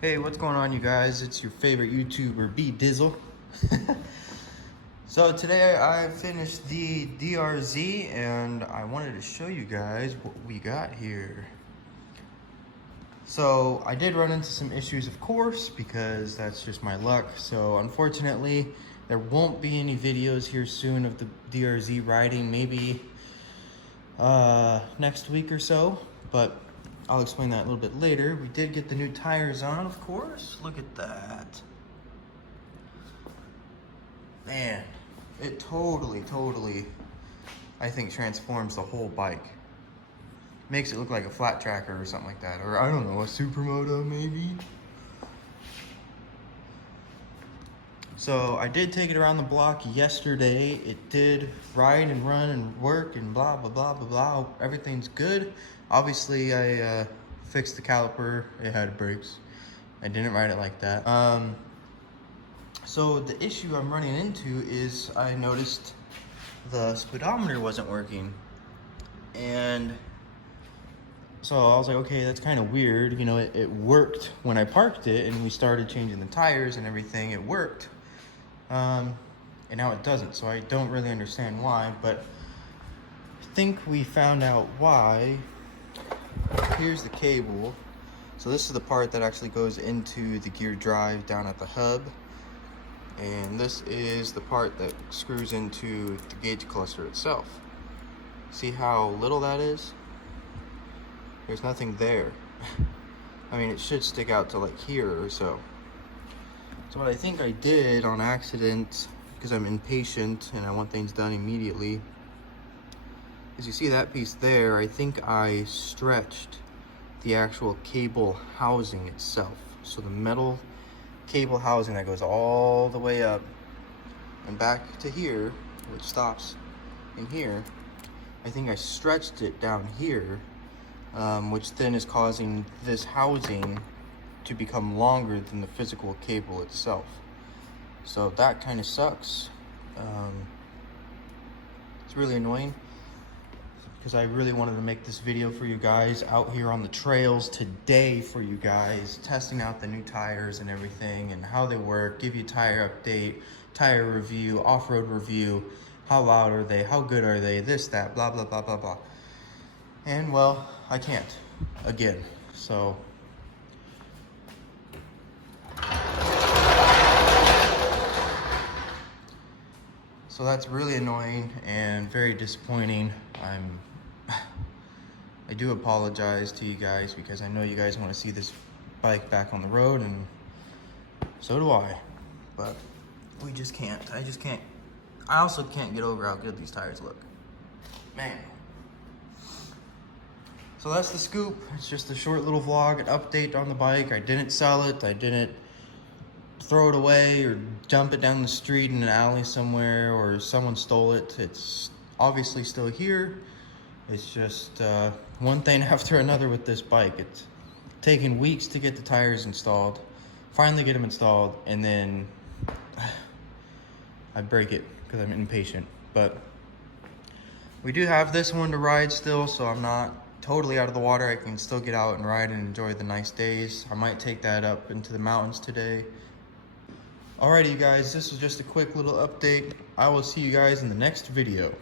Hey, what's going on, you guys? It's your favorite YouTuber, B-Dizzle. So today I finished the DRZ and I wanted to show you guys what we got here. So I did run into some issues, of course, because that's just my luck. So unfortunately, there won't be any videos here soon of the DRZ riding, maybe next week or so, but I'll explain that a little bit later. We did get the new tires on, of course. Look at that. Man, it totally, I think, transforms the whole bike. Makes it look like a flat tracker or something like that. Or I don't know, a supermoto maybe? So I did take it around the block yesterday. It did ride and run and work and blah, blah, blah, blah, blah. Everything's good. Obviously, I fixed the caliper. It had brakes. I didn't ride it like that. So the issue I'm running into is I noticed the speedometer wasn't working. And so I was like, okay, that's kind of weird. You know, it worked when I parked it and we started changing the tires and everything. It worked. And now it doesn't. So I don't really understand why, but I think we found out why. Here's the cable. So this is the part that actually goes into the gear drive down at the hub. And this is the part that screws into the gauge cluster itself. See how little that is? There's nothing there. I mean, it should stick out to like here or so. So what I think I did on accident, because I'm impatient and I want things done immediately, is you see that piece there, I think I stretched the actual cable housing itself. So the metal cable housing that goes all the way up and back to here, which stops in here, I think I stretched it down here, which then is causing this housing to become longer than the physical cable itself. So that kind of sucks. It's really annoying because I really wanted to make this video for you guys out here on the trails today for you guys, testing out the new tires and everything and how they work, give you a tire update, tire review, off-road review, how loud are they, how good are they, this, that, blah, blah, blah, blah, blah. And well, I can't, again, so. So that's really annoying and very disappointing. I do apologize to you guys because I know you guys want to see this bike back on the road, and so do I. But we just can't. I also can't get over how good these tires look. Man. So that's the scoop. It's just a short little vlog, an update on the bike. I didn't sell it. I didn't throw it away or dump it down the street in an alley somewhere or someone stole it. It's obviously still here. It's just one thing after another with this bike. It's taken weeks to get the tires installed, finally get them installed, and then I break it because I'm impatient. But we do have this one to ride still, so I'm not totally out of the water. I can still get out and ride and enjoy the nice days. I might take that up into the mountains today. Alrighty, you guys, this was just a quick little update. I will see you guys in the next video.